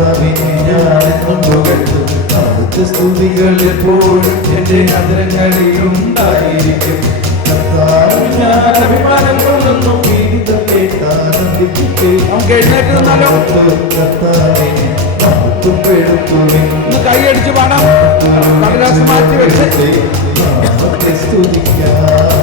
കർത്താവിനെ ഞാനെന്നും പുകഴ്ത്തും. അവിടുത്തെ സ്തുതികൾ എപ്പോഴും എൻ്റെ അധരങ്ങളിൽ ഉണ്ടായിരിക്കും. കർത്താവിൽ ഞാൻ അഭിമാനം കൊള്ളുന്നു. ഗീതം കേട്ടാനന്ദിപ്പിക്കും. നമുക്ക് എഴുന്നേറ്റ് നിന്നാലോ? കർത്താവിനെ മഹത്വപ്പെടുത്തുവിൻ. കൈയടിച്ച് പാടാം. കടലാസ് മാറ്റി വെച്ച് നാമത്തെ സ്തുതിക്കാം.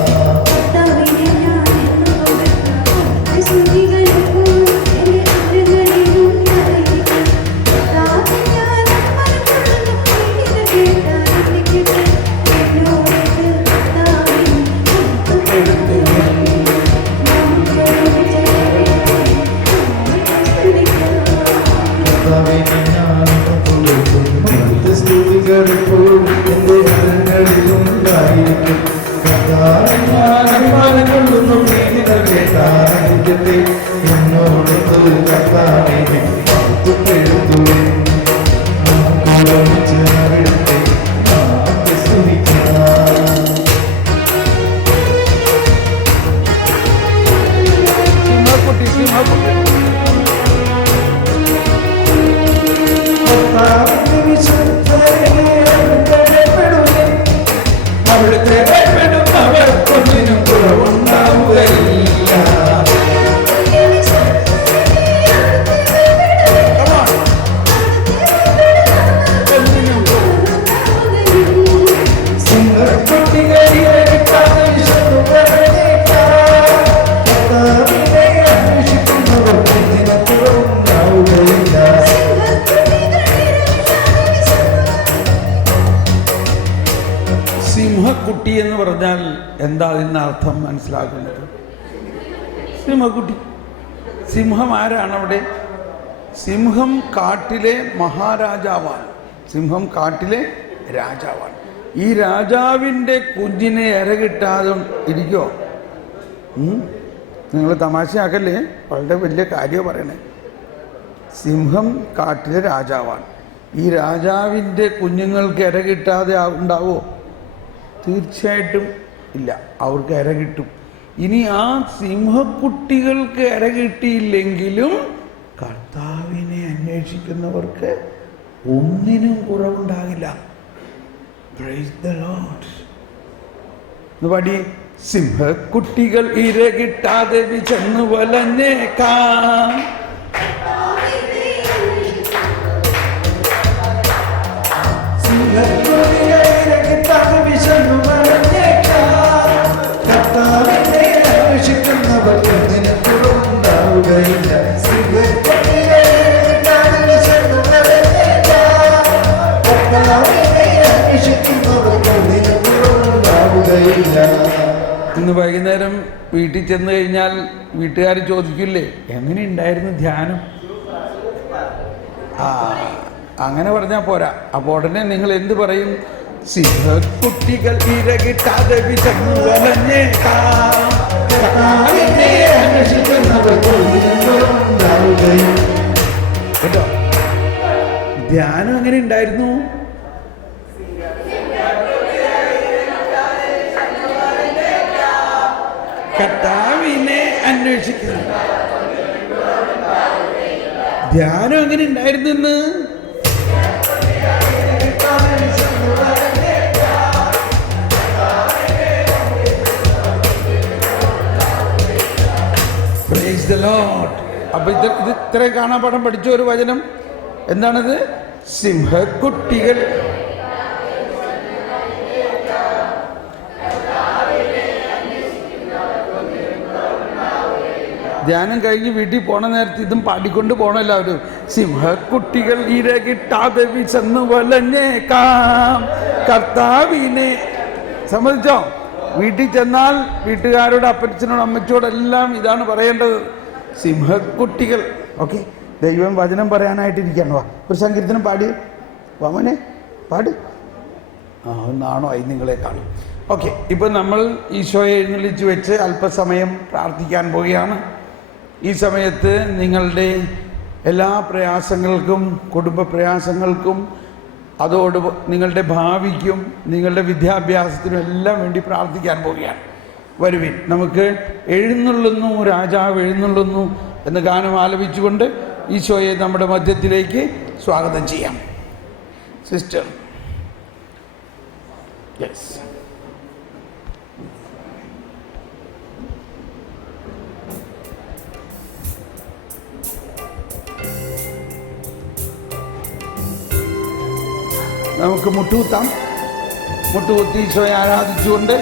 സിംഹക്കുട്ടി എന്ന് പറഞ്ഞാൽ എന്താ അതിന് അർത്ഥം മനസ്സിലാക്കുന്നത്? സിംഹക്കുട്ടി. സിംഹം ആരാണ് അവിടെ? സിംഹം കാട്ടിലെ മഹാരാജാവാണ്. സിംഹം കാട്ടിലെ രാജാവാണ്. ഈ രാജാവിൻ്റെ കുഞ്ഞിനെ ഇരകിട്ടാതെ ഇരിക്കോ? നിങ്ങൾ തമാശയാക്കല്ലേ, വളരെ വലിയ കാര്യം പറയണേ. സിംഹം കാട്ടിലെ രാജാവാണ്. ഈ രാജാവിൻ്റെ കുഞ്ഞുങ്ങൾക്ക് ഇരകിട്ടാതെ ഉണ്ടാവോ? തീർച്ചയായിട്ടും ഇല്ല. അവർക്ക് ഇരകിട്ടും. ഇനി ആ സിംഹക്കുട്ടികൾക്ക് ഇരകിട്ടിയില്ലെങ്കിലും കർത്താവിനെ അന്വേഷിക്കുന്നവർക്ക് ഒന്നിനും കുറവുണ്ടാകില്ല. Praise the Lord. പാടി. സിംഹക്കുട്ടികൾ ഇരകിട്ടാതെ വിശന്നു വലഞ്ഞേക്കാം. ഇന്ന് വൈകുന്നേരം വീട്ടിൽ ചെന്ന് കഴിഞ്ഞാൽ വീട്ടുകാർ ചോദിക്കില്ലേ, എങ്ങനെയുണ്ടായിരുന്നു ധ്യാനം? അങ്ങനെ പറഞ്ഞാൽ പോരാ. അപ്പോൾ ഉടനെ നിങ്ങൾ എന്ത് പറയും? സിംഹക്കുട്ടികൾ ഇരകിട്ടാതെ വിശന്നു വലഞ്ഞേക്കാം. കേട്ടോ? ധ്യാനം എങ്ങനെ ഉണ്ടായിരുന്നു? കർത്താവിനെ അന്വേഷിക്കുന്നു. ധ്യാനം എങ്ങനെ ഉണ്ടായിരുന്നു? എന്ന് പ്രൈസ് ദി ലോർഡ്. അപ്പൊ ഇത് ഇത്രയും കാണാപ്പാഠം പഠിച്ച ഒരു വചനം എന്താണത്? സിംഹക്കുട്ടികൾ. ധ്യാനം കഴിഞ്ഞ് വീട്ടിൽ പോണ നേരത്തെ ഇതും പാടിക്കൊണ്ട് പോകണം എല്ലാവരും. സിംഹക്കുട്ടികൾ ഇരകിട്ടാതെ വിശന്നു വലഞ്ഞേക്കാം കർത്താവിനെ. സമ്മതിച്ചോ? വീട്ടിൽ ചെന്നാൽ വീട്ടുകാരോട്, അപ്പച്ചനോട്, അമ്മച്ചോടെല്ലാം ഇതാണ് പറയേണ്ടത്. സിംഹക്കുട്ടികൾ. ഓക്കെ, ദൈവം വചനം പറയാനായിട്ടിരിക്കുകയാണ്. വാ, ഒരു സങ്കീർത്തനം പാടി. വാമനെ പാട്. ഒന്നാണോ ആയി നിങ്ങളെ കാണും. ഓക്കെ, ഇപ്പം നമ്മൾ ഈശോയെ എഴുന്നള്ളിച്ച് വെച്ച് അല്പസമയം പ്രാർത്ഥിക്കാൻ പോവുകയാണ്. ഈ സമയത്ത് നിങ്ങളുടെ എല്ലാ പ്രയാസങ്ങൾക്കും, കുടുംബ പ്രയാസങ്ങൾക്കും, അതോട് നിങ്ങളുടെ ഭാവിക്കും, നിങ്ങളുടെ വിദ്യാഭ്യാസത്തിനും എല്ലാം വേണ്ടി പ്രാർത്ഥിക്കാൻ പോവുകയാണ്. വരുവിൻ, നമുക്ക് എഴുന്നള്ളുന്നു രാജാവ് എഴുന്നള്ളുന്നു എന്ന ഗാനം ആലപിച്ചുകൊണ്ട് ഈശോയെ നമ്മുടെ മധ്യത്തിലേക്ക് സ്വാഗതം ചെയ്യാം. Sister, yes. നമുക്ക് മുട്ടുകുത്താം. മുട്ടുകുത്തി ഈശോയെ ആരാധിച്ചുകൊണ്ട്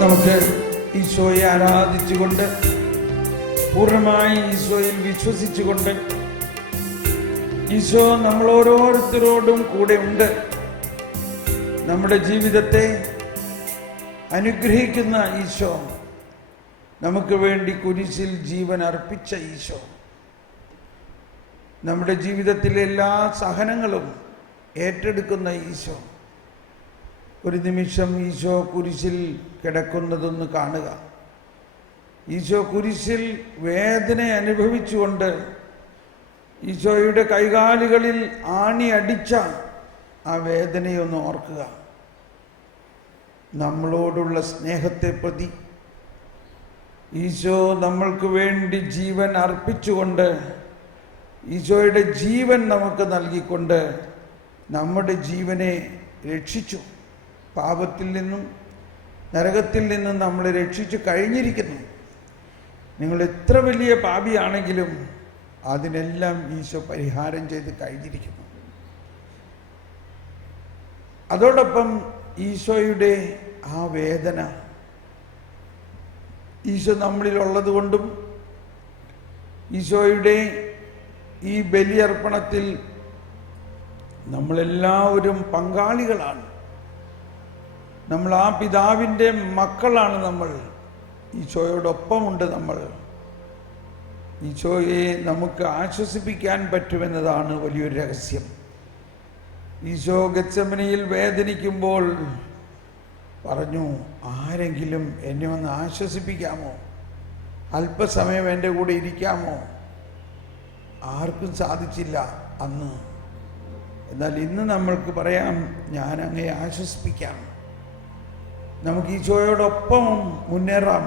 നമുക്ക് ഈശോയെ ആരാധിച്ചുകൊണ്ട് പൂർണ്ണമായി ഈശോയിൽ വിശ്വസിച്ചുകൊണ്ട് ഈശോ നമ്മൾ ഓരോരുത്തരോടും കൂടെ ഉണ്ട്. നമ്മുടെ ജീവിതത്തെ അനുഗ്രഹിക്കുന്ന ഈശോ, നമുക്ക് വേണ്ടി കുരിശിൽ ജീവൻ അർപ്പിച്ച ഈശോ, നമ്മുടെ ജീവിതത്തിലെ എല്ലാ സഹനങ്ങളും ഏറ്റെടുക്കുന്ന ഈശോ, ഒരു നിമിഷം ഈശോ കുരിശിൽ കിടക്കുന്നതൊന്ന് കാണുക. ഈശോ കുരിശിൽ വേദന അനുഭവിച്ചുകൊണ്ട് ഈശോയുടെ കൈകാലുകളിൽ ആണി അടിച്ച ആ വേദനയൊന്ന് ഓർക്കുക. നമ്മളോടുള്ള സ്നേഹത്തെ പ്രതി ഈശോ നമ്മൾക്ക് വേണ്ടി ജീവൻ അർപ്പിച്ചുകൊണ്ട്, ഈശോയുടെ ജീവൻ നമുക്ക് നൽകിക്കൊണ്ട് നമ്മുടെ ജീവനെ രക്ഷിച്ചു. പാപത്തിൽ നിന്നും നരകത്തിൽ നിന്നും നമ്മളെ രക്ഷിച്ചു കഴിഞ്ഞിരിക്കുന്നു. നിങ്ങൾ എത്ര വലിയ പാപിയാണെങ്കിലും അതിനെല്ലാം ഈശോ പരിഹാരം ചെയ്ത് കഴിഞ്ഞിരിക്കുന്നു. അതോടൊപ്പം ഈശോയുടെ ആ വേദന ഈശോ നമ്മളിലുള്ളത് കൊണ്ടും ഈശോയുടെ ഈ ബലിയർപ്പണത്തിൽ നമ്മളെല്ലാവരും പങ്കാളികളാണ്. നമ്മൾ ആ പിതാവിൻ്റെ മക്കളാണ്. നമ്മൾ ഈശോയോടൊപ്പമുണ്ട്. നമ്മൾ ഈശോയെ നമുക്ക് ആശ്വസിപ്പിക്കാൻ പറ്റുമെന്നതാണ് വലിയൊരു രഹസ്യം. ഈശോ ഗെത്സമനിയിൽ വേദനിക്കുമ്പോൾ പറഞ്ഞു, ആരെങ്കിലും എന്നെ ഒന്ന് ആശ്വസിപ്പിക്കാമോ? അല്പസമയം എൻ്റെ കൂടെ ഇരിക്കാമോ? ആർക്കും സാധിച്ചില്ല അന്ന്. എന്നാൽ ഇന്ന് നമ്മൾക്ക് പറയാം, ഞാൻ അങ്ങയെ ആശ്വസിപ്പിക്കാം. നമുക്ക് ഈശോയോടൊപ്പം മുന്നേറാം.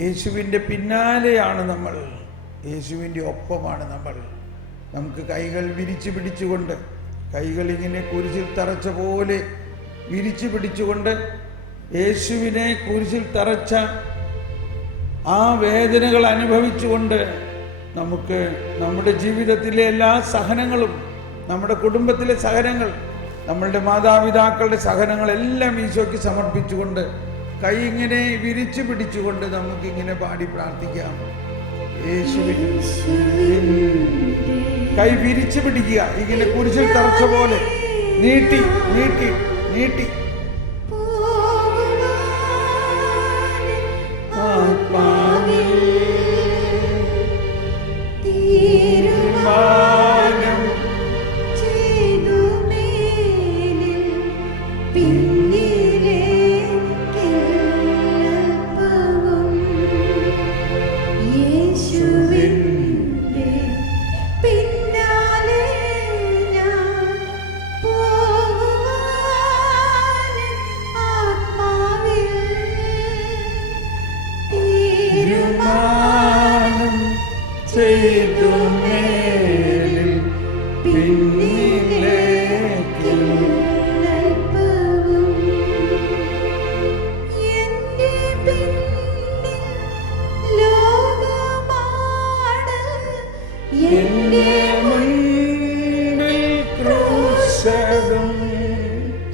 യേശുവിൻ്റെ പിന്നാലെയാണ് നമ്മൾ, യേശുവിൻ്റെ ഒപ്പമാണ് നമ്മൾ. നമുക്ക് കൈകൾ വിരിച്ചു പിടിച്ചുകൊണ്ട്, കൈകൾ ഇങ്ങനെ കുരിശിൽ തറച്ച പോലെ വിരിച്ചു പിടിച്ചുകൊണ്ട് യേശുവിനെ കുരിശിൽ തറച്ച ആ വേദനകൾ അനുഭവിച്ചുകൊണ്ട് നമുക്ക് നമ്മുടെ ജീവിതത്തിലെ എല്ലാ സഹനങ്ങളും, നമ്മുടെ കുടുംബത്തിലെ സഹനങ്ങൾ, നമ്മളുടെ മാതാപിതാക്കളുടെ സഹനങ്ങളെല്ലാം ഈശോയ്ക്ക് സമർപ്പിച്ചുകൊണ്ട് കൈ ഇങ്ങനെ വിരിച്ചു പിടിച്ചുകൊണ്ട് നമുക്കിങ്ങനെ പാടി പ്രാർത്ഥിക്കാം. യേശുവിൻ കൈ വിരിച്ചു പിടിക്കുക, ഇങ്ങനെ കുരിശിൽ തറച്ച പോലെ നീട്ടി നീട്ടി നീട്ടി.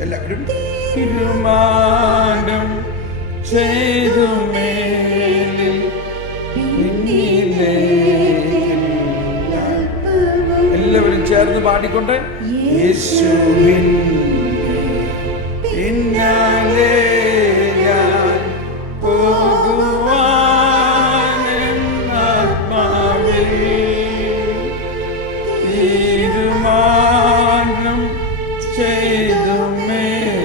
എല്ലാവരും തീരുമാനം ചെയ്തു മേലിൽ എല്ലാവരും ചേർന്ന് പാടിക്കൊണ്ട് യേശുവിൻ പിന്നാലെ ഞാൻ പോകുവാനാത്മാവിൽ തീരുമാനം ചെയ്തു മേലിൽ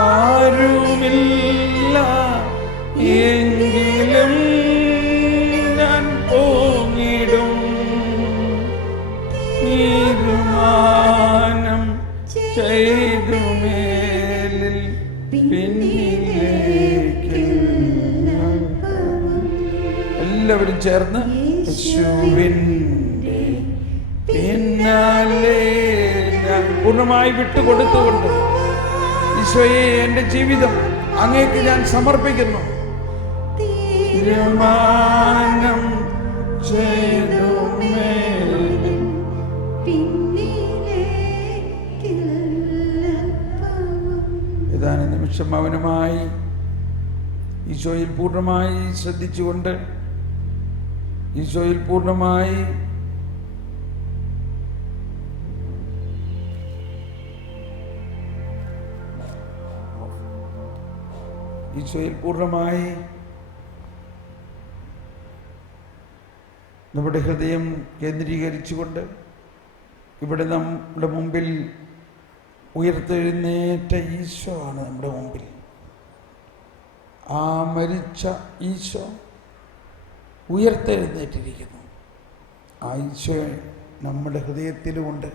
ആരുമില്ല എങ്കിലും ഞാൻ പോങ്ങിടും തീരുമാനം ചെയ്തു മേലിൽ പിന്നിലേക്ക്. എല്ലാവരും ചേർന്ന് യേശുവിൻ്റെ പിന്നാലെ ഞാൻ പൂർണ്ണമായി വിട്ടുകൊടുത്തുകൊണ്ട് ഈശോയെ എൻ്റെ ജീവിതം അങ്ങേക്ക് ഞാൻ സമർപ്പിക്കുന്നു. തീരുമാനം ചെയ്തു ഏതാനും നിമിഷം മൗനമായി ഈശോയിൽ പൂർണ്ണമായി ശ്രദ്ധിച്ചുകൊണ്ട് ഈശോയിൽ പൂർണ്ണമായി ഈശോയിൽ പൂർണ്ണമായി നമ്മുടെ ഹൃദയം കേന്ദ്രീകരിച്ചുകൊണ്ട് ഇവിടെ നമ്മുടെ മുമ്പിൽ ഉയർത്തെഴുന്നേറ്റ ഈശോ ആണ് നമ്മുടെ മുമ്പിൽ. ആ മരിച്ച ഈശോ ഉയർത്തെഴുന്നേറ്റിരിക്കുന്നു. ആ ഈശോ നമ്മുടെ ഹൃദയത്തിലുമുണ്ട്.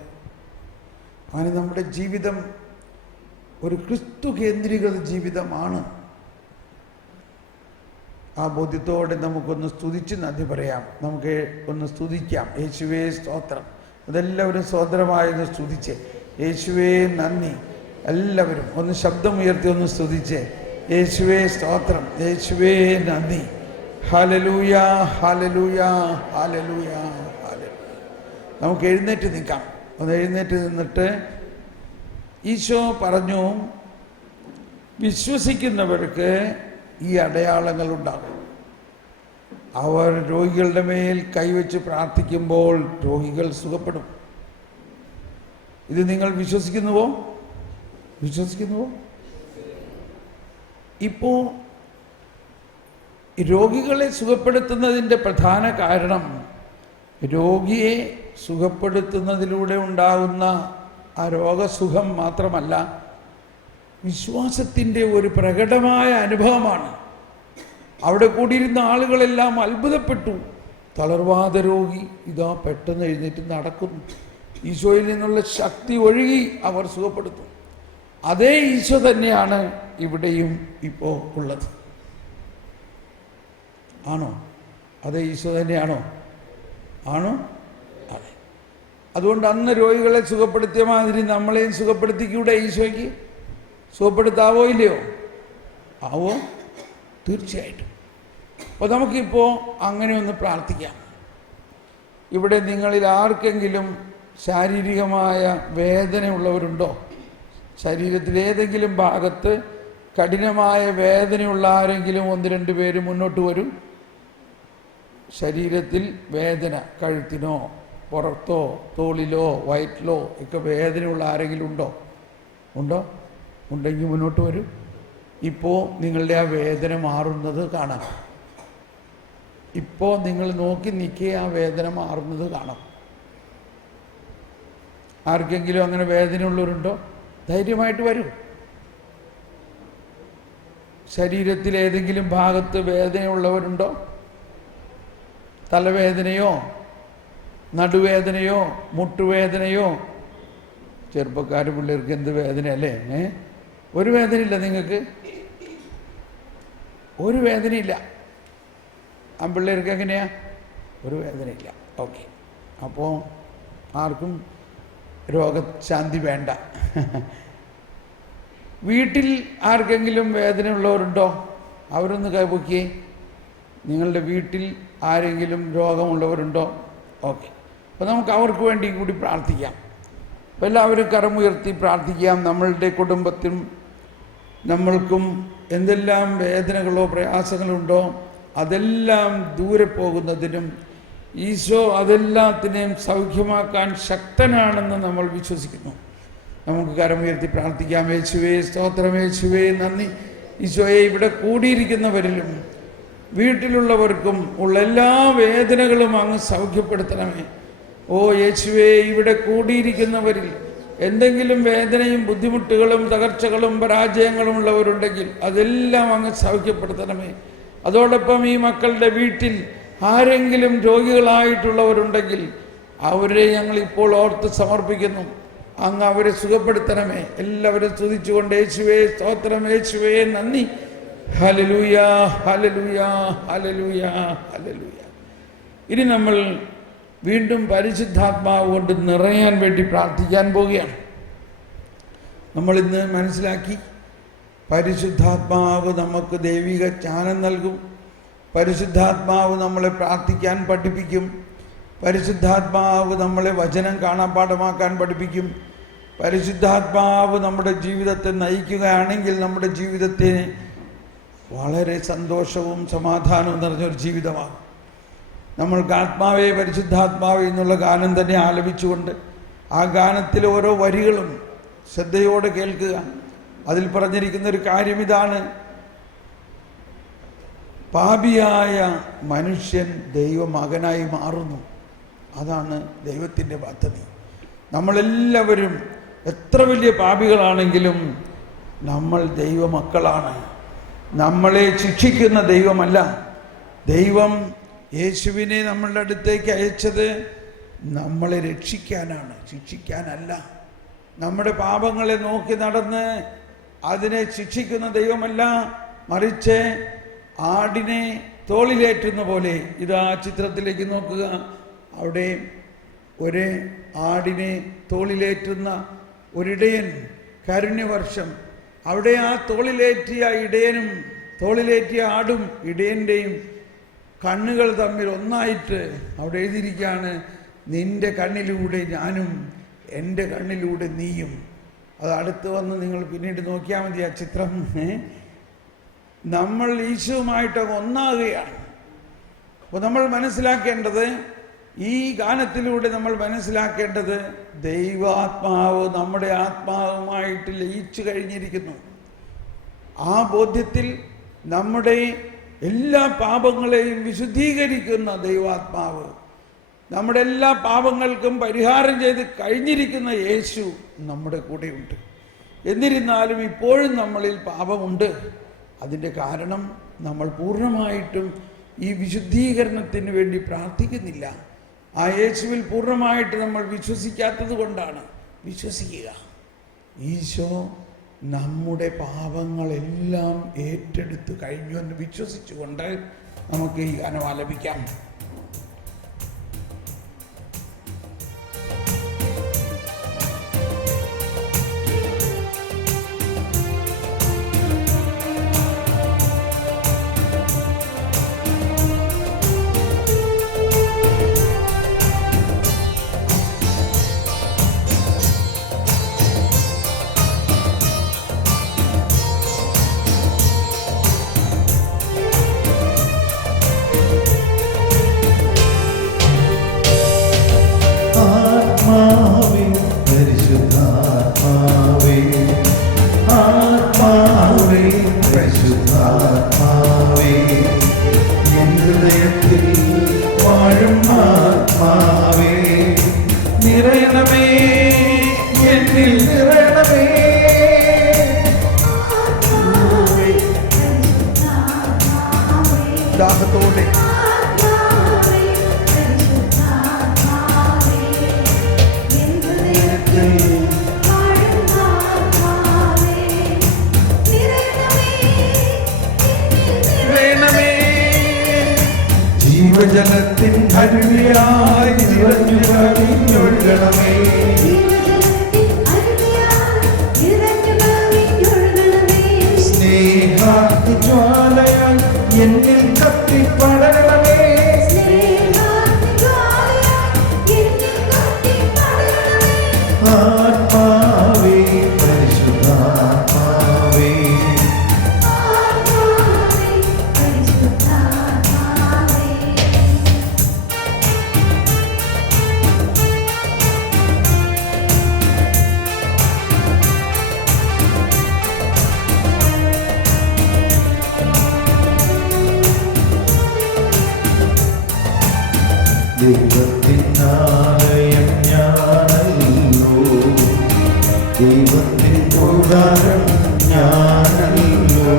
അങ്ങനെ നമ്മുടെ ജീവിതം ഒരു ക്രിസ്തു കേന്ദ്രീകൃത ജീവിതമാണ്. ആ ബോധ്യത്തോടെ നമുക്കൊന്ന് സ്തുതിച്ച് നന്ദി പറയാം. നമുക്ക് ഒന്ന് സ്തുതിക്കാം. യേശുവേ സ്തോത്രം. അതെല്ലാവരും സ്വതന്ത്രമായൊന്ന് സ്തുതിച്ച് യേശുവേ നന്ദി. എല്ലാവരും ഒന്ന് ശബ്ദമുയർത്തി ഒന്ന് സ്തുതിച്ച് യേശുവേ സ്തോത്രം, യേശുവേ നന്ദി. Hallelujah hallelujah hallelujah hallelujah. നമുക്ക് എഴുന്നേറ്റ് നിൽക്കാം. ഒന്ന് എഴുന്നേറ്റ് നിന്നിട്ട് ഈശോ പറഞ്ഞു, വിശ്വസിക്കുന്നവർക്ക് ഈ അടയാളങ്ങൾ ഉണ്ടാകും. അവർ രോഗികളുടെ മേൽ കൈവച്ച് പ്രാർത്ഥിക്കുമ്പോൾ രോഗികൾ സുഖപ്പെടും. ഇത് നിങ്ങൾ വിശ്വസിക്കുന്നുവോ? വിശ്വസിക്കുന്നുവോ? ഇപ്പോൾ രോഗികളെ സുഖപ്പെടുത്തുന്നതിൻ്റെ പ്രധാന കാരണം രോഗിയെ സുഖപ്പെടുത്തുന്നതിലൂടെ ഉണ്ടാകുന്ന ആ രോഗസുഖം മാത്രമല്ല, വിശ്വാസത്തിൻ്റെ ഒരു പ്രകടമായ അനുഭവമാണ്. അവിടെ കൂടിയിരുന്ന ആളുകളെല്ലാം അത്ഭുതപ്പെട്ടു. തളർവാദ രോഗി ഇതാ പെട്ടെന്ന് എഴുന്നേറ്റ് നടക്കുന്നു. ഈശോയിൽ നിന്നുള്ള ശക്തി ഒഴുകി അവർ സുഖപ്പെടുത്തും. അതേ ഈശോ തന്നെയാണ് ഇവിടെയും ഇപ്പോൾ ഉള്ളത്. ആണോ? അതേ ഈശോ തന്നെയാണോ? ആണോ? അതെ. അതുകൊണ്ട് അന്ന് രോഗികളെ സുഖപ്പെടുത്തിയ മാതിരി നമ്മളെയും സുഖപ്പെടുത്തിക്കൂടെ? ഈശോയ്ക്ക് സുഖപ്പെടുത്താവോ ഇല്ലയോ? ആവോ? തീർച്ചയായിട്ടും. അപ്പോൾ നമുക്കിപ്പോൾ അങ്ങനെ ഒന്ന് പ്രാർത്ഥിക്കാം. ഇവിടെ നിങ്ങളിൽ ആർക്കെങ്കിലും ശാരീരികമായ വേദനയുള്ളവരുണ്ടോ? ശരീരത്തിലേതെങ്കിലും ഭാഗത്ത് കഠിനമായ വേദനയുള്ള ആരെങ്കിലും 1-2 പേര് മുന്നോട്ട് വരും. ശരീരത്തിൽ വേദന, കഴുത്തിനോ പുറത്തോ തോളിലോ വയറ്റിലോ ഒക്കെ വേദനയുള്ള ആരെങ്കിലും ഉണ്ടോ? ഉണ്ടോ? ഉണ്ടെങ്കിൽ മുന്നോട്ട് വരും. ഇപ്പോൾ നിങ്ങളുടെ ആ വേദന മാറുന്നത് കാണാം. ഇപ്പോൾ നിങ്ങൾ നോക്കി നിൽക്കുക, ആ വേദന മാറുന്നത് കാണാം. ആർക്കെങ്കിലും അങ്ങനെ വേദനയുള്ളവരുണ്ടോ? ധൈര്യമായിട്ട് വരൂ. ശരീരത്തിൽ ഏതെങ്കിലും ഭാഗത്ത് വേദനയുള്ളവരുണ്ടോ? തലവേദനയോ നടുവേദനയോ മുട്ടുവേദനയോ? ചെറുപ്പക്കാർ പിള്ളേർക്ക് എന്ത് വേദനയല്ലേ? ഒരു വേദനയില്ല നിങ്ങൾക്ക്? ഒരു വേദനയില്ല. ആ പിള്ളേർക്ക് എങ്ങനെയാ? ഒരു വേദനയില്ല. ഓക്കെ. അപ്പോൾ ആർക്കും രോഗശാന്തി വേണ്ട. വീട്ടിൽ ആർക്കെങ്കിലും വേദനയുള്ളവരുണ്ടോ? അവരൊന്ന് കൈപൊക്കിയേ. നിങ്ങളുടെ വീട്ടിൽ ആരെങ്കിലും രോഗമുള്ളവരുണ്ടോ? ഓക്കെ. അപ്പോൾ നമുക്ക് അവർക്ക് വേണ്ടി കൂടി പ്രാർത്ഥിക്കാം. അപ്പോൾ എല്ലാവരും കരമുയർത്തി പ്രാർത്ഥിക്കാം. നമ്മളുടെ കുടുംബത്തിനും നമ്മൾക്കും എന്തെല്ലാം വേദനകളോ പ്രയാസങ്ങളുണ്ടോ അതെല്ലാം ദൂരെ പോകുന്നതിനും ഈശോ അതെല്ലാത്തിനെയും സൗഖ്യമാക്കാൻ ശക്തനാണെന്ന് നമ്മൾ വിശ്വസിക്കുന്നു. നമുക്ക് കരമുയർത്തി പ്രാർത്ഥിക്കാം. യേശുവേ സ്തോത്രം, യേശുവേ നന്ദി. ഈശോയെ, ഇവിടെ കൂടിയിരിക്കുന്നവരിലും വീട്ടിലുള്ളവർക്കും ഉള്ള എല്ലാ വേദനകളും അങ്ങ് സൗഖ്യപ്പെടുത്തണമേ. ഓ യേശുവേ, ഇവിടെ കൂടിയിരിക്കുന്നവരിൽ എന്തെങ്കിലും വേദനയും ബുദ്ധിമുട്ടുകളും തകർച്ചകളും പരാജയങ്ങളും ഉള്ളവരുണ്ടെങ്കിൽ അതെല്ലാം അങ്ങ് സൗഖ്യപ്പെടുത്തണമേ. അതോടൊപ്പം ഈ മക്കളുടെ വീട്ടിൽ ആരെങ്കിലും രോഗികളായിട്ടുള്ളവരുണ്ടെങ്കിൽ അവരെ ഞങ്ങൾ ഇപ്പോൾ ഓർത്ത് സമർപ്പിക്കുന്നു. അങ്ങ് അവരെ സുഖപ്പെടുത്തണമേ. എല്ലാവരും സ്തുതിച്ചുകൊണ്ട് യേശുവേ സ്തോത്രം, യേശുവേ നന്ദി. Hallelujah, hallelujah, hallelujah, hallelujah. ഇനി നമ്മൾ വീണ്ടും പരിശുദ്ധാത്മാവ് കൊണ്ട് നിറയാൻ വേണ്ടി പ്രാർത്ഥിക്കാൻ പോവുകയാണ്. നമ്മളിന്ന് മനസ്സിലാക്കി, പരിശുദ്ധാത്മാവ് നമുക്ക് ദൈവിക ജ്ഞാനം നൽകും. പരിശുദ്ധാത്മാവ് നമ്മളെ പ്രാർത്ഥിക്കാൻ പഠിപ്പിക്കും. പരിശുദ്ധാത്മാവ് നമ്മളെ വചനം കാണാപ്പാഠമാക്കാൻ പഠിപ്പിക്കും. പരിശുദ്ധാത്മാവ് നമ്മുടെ ജീവിതത്തെ നയിക്കുകയാണെങ്കിൽ നമ്മുടെ ജീവിതത്തിന് വളരെ സന്തോഷവും സമാധാനവും നിറഞ്ഞൊരു ജീവിതമാകും. നമ്മൾക്ക് ആത്മാവേ പരിശുദ്ധാത്മാവേ എന്നുള്ള ഗാനം തന്നെ ആലപിച്ചുകൊണ്ട് ആ ഗാനത്തിലെ ഓരോ വരികളും ശ്രദ്ധയോടെ കേൾക്കുക. അതിൽ പറഞ്ഞിരിക്കുന്ന ഒരു കാര്യം ഇതാണ്: പാപിയായ മനുഷ്യൻ ദൈവമകനായി മാറുന്നു. അതാണ് ദൈവത്തിൻ്റെ പദ്ധതി. നമ്മളെല്ലാവരും എത്ര വലിയ പാപികളാണെങ്കിലും നമ്മൾ ദൈവമക്കളാണ്. നമ്മളെ ശിക്ഷിക്കുന്ന ദൈവമല്ല. ദൈവം യേശുവിനെ നമ്മളുടെ അടുത്തേക്ക് അയച്ചത് നമ്മളെ രക്ഷിക്കാനാണ്, ശിക്ഷിക്കാനല്ല. നമ്മുടെ പാപങ്ങളെ നോക്കി നടന്ന് അതിനെ ശിക്ഷിക്കുന്ന ദൈവമല്ല, മറിച്ച് ആടിനെ തോളിലേറ്റുന്ന പോലെ. ഇതാ ചിത്രത്തിലേക്ക് നോക്കുക. അവിടെ ഒരു ആടിനെ തോളിലേറ്റുന്ന ഒരിടയൻ, കാരുണ്യവർഷം. അവിടെ ആ തോളിലേറ്റിയ ഇടയനും തോളിലേറ്റിയ ആടും ഇടയൻ്റെയും കണ്ണുകൾ തമ്മിൽ ഒന്നായിട്ട് അവിടെ എഴുതിയിരിക്കുകയാണ്: നിന്റെ കണ്ണിലൂടെ ഞാനും എൻ്റെ കണ്ണിലൂടെ നീയും. അത് അടുത്ത് വന്ന് നിങ്ങൾ പിന്നീട് നോക്കിയാൽ മതി ആ ചിത്രം. നമ്മൾ ഈശോയുമായിട്ട് ഒന്നാകുകയാണ്. അപ്പോൾ നമ്മൾ മനസ്സിലാക്കേണ്ടത്, ഈ ഗാനത്തിലൂടെ നമ്മൾ മനസ്സിലാക്കേണ്ടത്, ദൈവാത്മാവ് നമ്മുടെ ആത്മാവുമായിട്ട് ലയിച്ചു കഴിഞ്ഞിരിക്കുന്നു. ആ ബോധ്യത്തിൽ നമ്മുടെ എല്ലാ പാപങ്ങളെയും വിശുദ്ധീകരിക്കുന്ന ദൈവാത്മാവ്, നമ്മുടെ എല്ലാ പാപങ്ങൾക്കും പരിഹാരം ചെയ്ത് കഴിഞ്ഞിരിക്കുന്ന യേശു നമ്മുടെ കൂടെയുണ്ട്. എന്നിരുന്നാലും ഇപ്പോഴും നമ്മളിൽ പാപമുണ്ട്. അതിൻ്റെ കാരണം നമ്മൾ പൂർണ്ണമായിട്ടും ഈ വിശുദ്ധീകരണത്തിന് വേണ്ടി പ്രാർത്ഥിക്കുന്നില്ല. ആ യേശുവിൽ പൂർണ്ണമായിട്ട് നമ്മൾ വിശ്വസിക്കാത്തത് കൊണ്ടാണ്. വിശ്വസിക്കുക. ഈശോ നമ്മുടെ പാപങ്ങളെല്ലാം ഏറ്റെടുത്ത് കഴിഞ്ഞു എന്ന് വിശ്വസിച്ചുകൊണ്ട് നമുക്ക് ഈ ഗാനം ആലപിക്കാം. ആത്മാവേ പരിശുദ്ധാത്മാവേ, ആത്മാവേ പരിശുദ്ധാത്മാവേ, എൻ ഹൃദയത്തിൽ വാഴും ആത്മാവേ, നിറയണമേ എന്നിൽ നിറയണമേ. ദാഹത്തോടെ ജീവജലത്തിൻ അരുവിയായി നിറഞ്ഞു കവിഞ്ഞൊഴുകണമേ. സ്നേഹാഗ്നിജ്വാലയാൽ എന്നിൽ കത്തിപ്പടരണമേ. ആത്മാവേ പരിശുദ്ധാത്മാവേ, ദൈവത്തിനാലയം ഞാനല്ലോ, ദൈവത്തിൻ കൂടാരം ഞാനല്ലോ,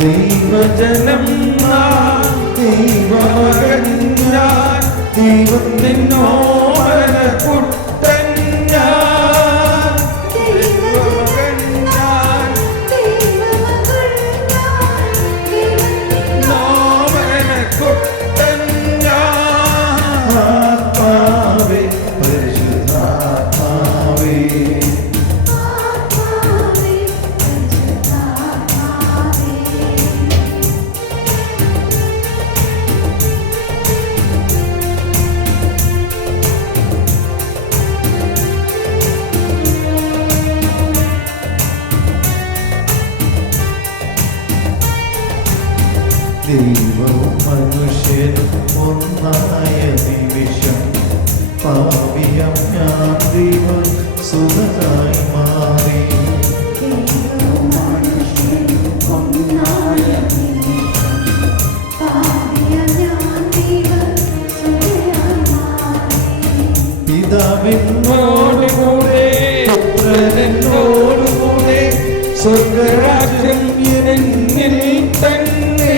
ദൈവജനം ഞാൻ, ദൈവമകൻ ഞാൻ, ദൈവത്തിനോമന കുട്ടൻ ഞാൻ, ദൈവമകൻ ഞാൻ, നോമന കുട്ടൻ ഞാൻ. ആത്മാവേ പരിശുദ്ധാത്മാവേ, ദൈവവും മനുഷ്യനും ഒന്നായ നിമിഷം പാപിയം ഞാൻ ദൈവ സുഖമായി മാറി. പിതാവിനോടുകൂടെ പുത്രനോടുകൂടെ സ്വർഗരാജ്യം എന്നിൽ തന്നെ.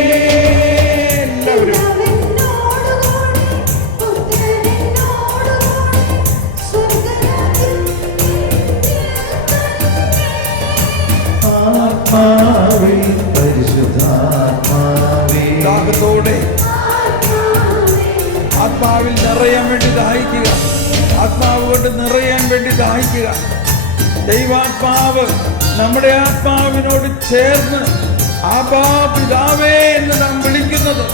ആത്മാവേ പരിശുദ്ധാത്മാവേ, ദാഹത്തോടെ ആത്മാവിൽ നിറയാൻ വേണ്ടി ദാഹിക്കുക. ആത്മാവ് കൊണ്ട് നിറയാൻ വേണ്ടി ദാഹിക്കുക. ദൈവാത്മാവ് നമ്മുടെ ആത്മാവിനോട് ചേർന്ന് ആബാ പിതാവേ എന്ന് നാം വിളിക്കുന്നത്,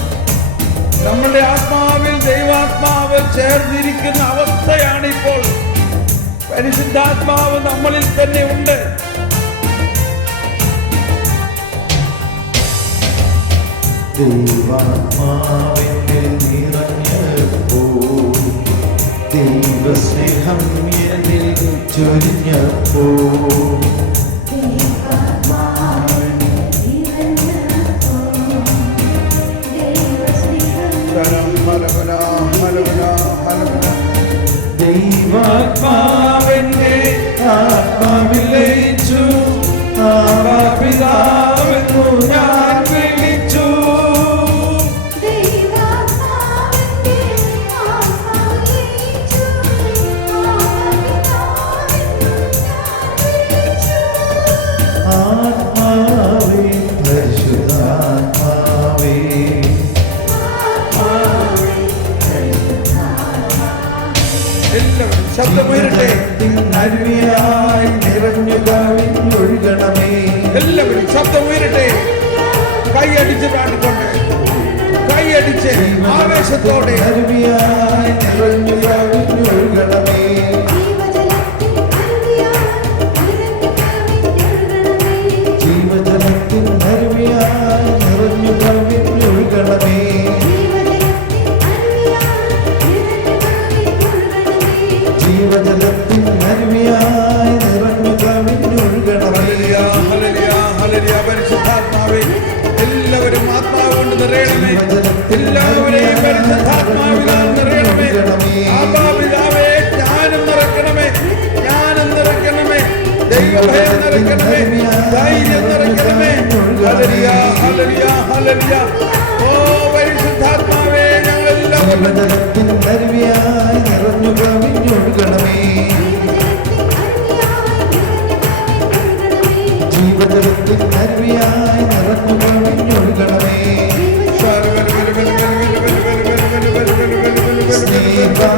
നമ്മുടെ ആത്മാവിൽ ദൈവാത്മാവ് ചേർന്നിരിക്കുന്ന അവസ്ഥയാണിപ്പോൾ. പരിശുദ്ധാത്മാവ് നമ്മളിൽ തന്നെ ഉണ്ട്. ദൈവാത്മാവിൽ നിറഞ്ഞപ്പോ, ദൈവസ്നേഹം എന്നിൽ ചൊരിഞ്ഞപ്പോ, അരുവിയായി നിറഞ്ഞു കവിഞ്ഞൊഴുകണമേ. എല്ലാവരും ശബ്ദം ഉയരട്ടെ, കൈയടിച്ച് പാടിക്കൊണ്ട്, കൈയടിച്ച് ആവേശത്തോടെ. അരുവിയായി നിറഞ്ഞു കവിഞ്ഞൊഴുകണമേ. ജീവജലത്തിൻ അരുവിയായി നിറഞ്ഞു കവിഞ്ഞൊഴുകണമേ. ജീവജലത്തിൻ അരുവിയായി നിറഞ്ഞു കവിഞ്ഞൊഴുകണമേ. പരിശുദ്ധാത്മാവേ, എല്ലാവരും ആത്മാവ് കൊണ്ട് നിറയണമേ. എല്ലാവരെയും പരിശുദ്ധാത്മാവിനാൽ നിറയണമേ. ആബാപിതാവേ, ജ്ഞാനം നിറയ്ക്കണമേ, ജ്ഞാനം നിറയ്ക്കണമേ, ദൈവഭയം നിറയ്ക്കണമേ, ധൈര്യം നിറയ്ക്കണമേ. Hallelujah, hallelujah, hallelujah. ഓ പരിശുദ്ധാത്മാവേ, ഞങ്ങളെല്ലാവരും ജീവജലത്തിൻ അരുവിയായി നിറഞ്ഞു കവിഞ്ഞൊഴുകണമേ. ജീവജലത്തിൻ അരുവിയായി നിറഞ്ഞു കവിഞ്ഞൊഴുകണമേ.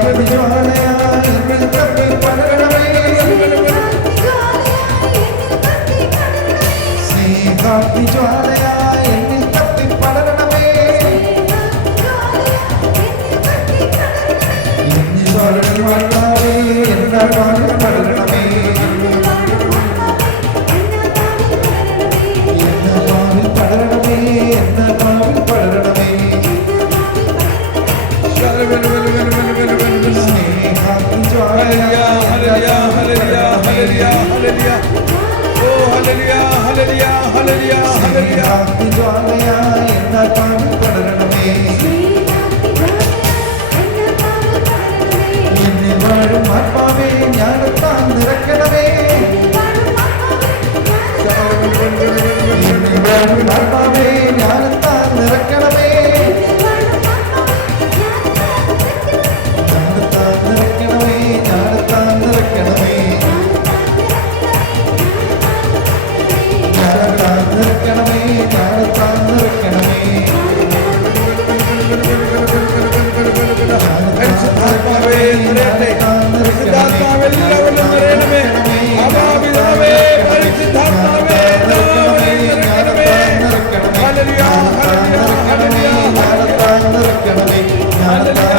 സ്നേഹാഭിജ്വാലയായി എന്നിൽ തപ്പി പടരണമേ. സ്നേഹാഭിജ്വാലയായി എന്നിൽ തപ്പി പടരണമേ. എന്നിൽ എന്നാ പാടിൽ പടരണമേ. എന്നാ പാവിൽ പടരണമേ. എന്നാ പാവിൽ പടരണമേ. ജ്വാലയായി എന്നാ പാവിൽ പടരണമേ. എന്നിൽ വാഴും ആത്മാവേ, ജ്ഞാനത്താൽ നിറയ്ക്കണമേ. എന്നിൽ വാഴും ആത്മാവേ, ജ്ഞാനത്താൽ നിറയ്ക്കണമേ. ജ്ഞാനത്താൽ നിറയ്ക്കണമേ. ജ്ഞാനത്താൽ നിറയ്ക്കണമേ. ജ്ഞാനത്താൽ നിറയ്ക്കണമേ. ജ്ഞാനത്താൽ നിറയ്ക്കണമേ. പരിശുദ്ധാത്മാവേ നിറയട്ടെ, പരിശുദ്ധാത്മാവെല്ലാവരും നിറയണമേ. ആബാപിതാവേ, പരിശുദ്ധാത്മാവേ എല്ലാവരെയും നിറയ്ക്കണമേ. ഹല്ലേലൂയ, ഹല്ലേലൂയ, ഹല്ലേലൂയ, ജ്ഞാനത്താൽ നിറയ്ക്കണമേ. ജ്ഞാനത്താൽ നിറയ്ക്കണമേ. ജ്ഞാനത്താൽ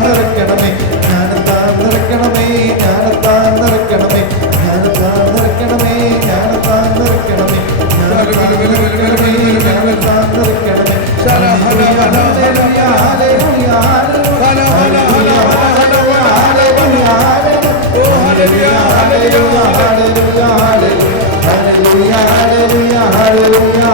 നിറയ്ക്കണമേ. ജ്ഞാനത്താൽ നിറയ്ക്കണമേ. ജ്ഞാനത്താൽ നിറയ്ക്കണമേ. ജ്ഞാനത്താൽ നിറയ്ക്കണമേ. ജ്ഞാനത്താൽ നിറയ്ക്കണമേ. ജ്ഞാനത്താൽ നിറയ്ക്കണമേ. ഹല്ലേലൂയ, ഹല്ലേലൂയ, ഹല്ലേലൂയ, ഓ ഹല്ലേലൂയ, ഹല്ലേലൂയ,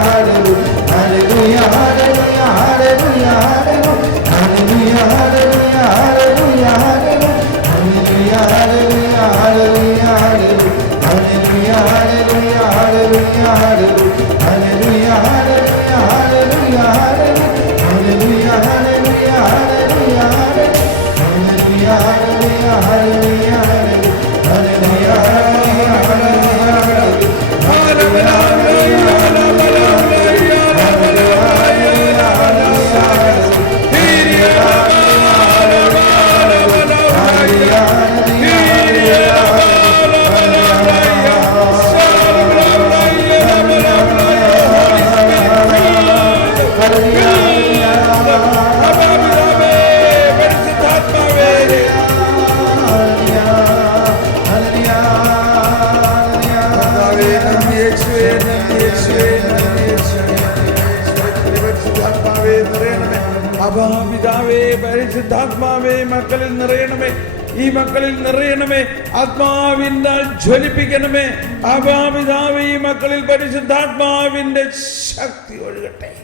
അഭാപിതാവേ, പരിശുദ്ധാത്മാവേ, മക്കളിൽ നിറയണമേ. ഈ മക്കളിൽ നിറയണമേ. ആത്മാവിനാൽ ജ്വലിപ്പിക്കണമേ. അഭാപിതാവേ, ഈ മക്കളിൽ പരിശുദ്ധാത്മാവിന്റെ ശക്തി ഒഴുകട്ടെ.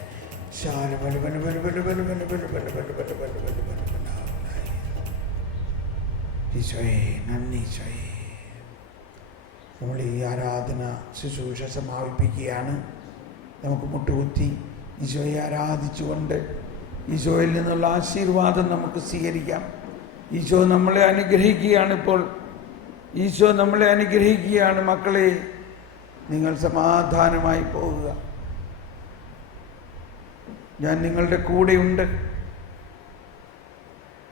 ഈശോയെ നന്ദി. ഈശോയെ, നമ്മൾ ഈ ആരാധന ശുശ്രൂഷ സമാപിപ്പിക്കുകയാണ്. നമുക്ക് മുട്ടുകുത്തി ഈശോയെ ആരാധിച്ചുകൊണ്ട് ഈശോയിൽ നിന്നുള്ള ആശീർവാദം നമുക്ക് സ്വീകരിക്കാം. ഈശോ നമ്മളെ അനുഗ്രഹിക്കുകയാണ്. ഇപ്പോൾ ഈശോ നമ്മളെ അനുഗ്രഹിക്കുകയാണ്. മക്കളെ, നിങ്ങൾ സമാധാനമായി പോകുക. ഞാൻ നിങ്ങളുടെ കൂടെയുണ്ട്.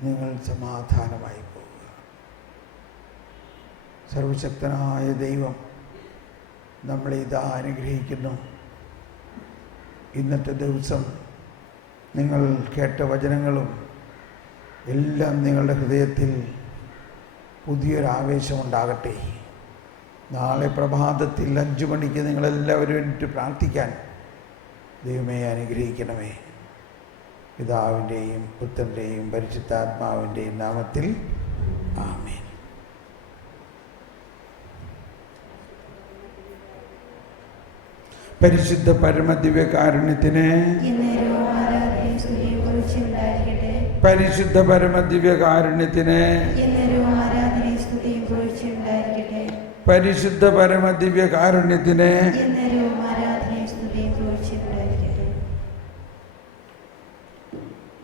നിങ്ങൾ സമാധാനമായി പോകുക. സർവശക്തനായ ദൈവം നമ്മളെ ഇതാ അനുഗ്രഹിക്കുന്നു. ഇന്നത്തെ ദിവസം നിങ്ങൾ കേട്ട വചനങ്ങളും എല്ലാം നിങ്ങളുടെ ഹൃദയത്തിൽ പുതിയൊരാവേശമുണ്ടാകട്ടെ. നാളെ പ്രഭാതത്തിൽ 5 മണിക്ക് നിങ്ങളെല്ലാവരും വേണ്ടിയിട്ട് പ്രാർത്ഥിക്കാൻ ദൈവമേ അനുഗ്രഹിക്കണമേ. പിതാവിൻ്റെയും പുത്രൻ്റെയും പരിശുദ്ധാത്മാവിൻ്റെയും നാമത്തിൽ ആമേൻ. പരിശുദ്ധ പരമദിവ്യകാരുണ്യത്തിന് പരിശുദ്ധ പരമദിവ്യകാരുണ്യത്തിന് പരിശുദ്ധ പരമദിവ്യകാരുണ്യത്തിന്